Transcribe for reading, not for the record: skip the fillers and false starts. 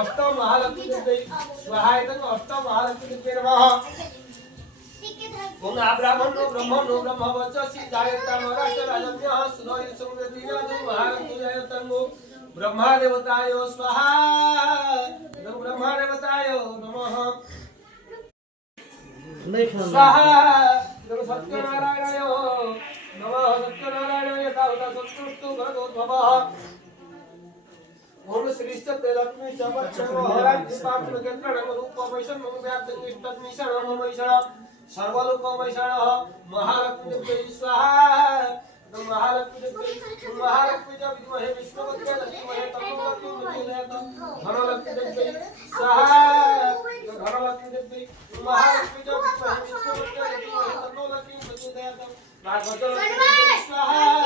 अष्ट महालक्ष्मी देवी स्वाहा इदं अष्ट महालक्ष्मी देवी नमः ओम ब्राह्मणो ब्रह्मणो ब्रह्मवचसि जायतामराष्ट्र राजन्यः सुदोय समृद्धिराजं महालक्ष्मी जायतंगो ब्रह्मा देवताय स्वाहा इदं ब्रह्मा देवताय नमः स्वाहा इदं सत्यनारायणाय नमः सत्यनारायणाय तावता सत्तुष्टु भरतोद्भवः ओम श्री सत्य लक्ष्मी चपक्षो हराज्य पात्र केंद्र रूप वैष्णव मम व्याप्त निष्ठत मिशन मम ईशा सर्वलोक वैष्णव महालक्ष्मी देवी स्वाहा महालक्ष्मी देवी महालक्ष्मी जब विद्महे विष्णुवत्या धीमहि तन्नो लक्ष्मी प्रचोदयात् धनलक्ष्मी देवी स्वाहा धनलक्ष्मी देवी महालक्ष्मी जब विद्महे विष्णुवत्या धीमहि तन्नो लक्ष्मी प्रचोदयात् भागवत लक्ष्मी स्वाहा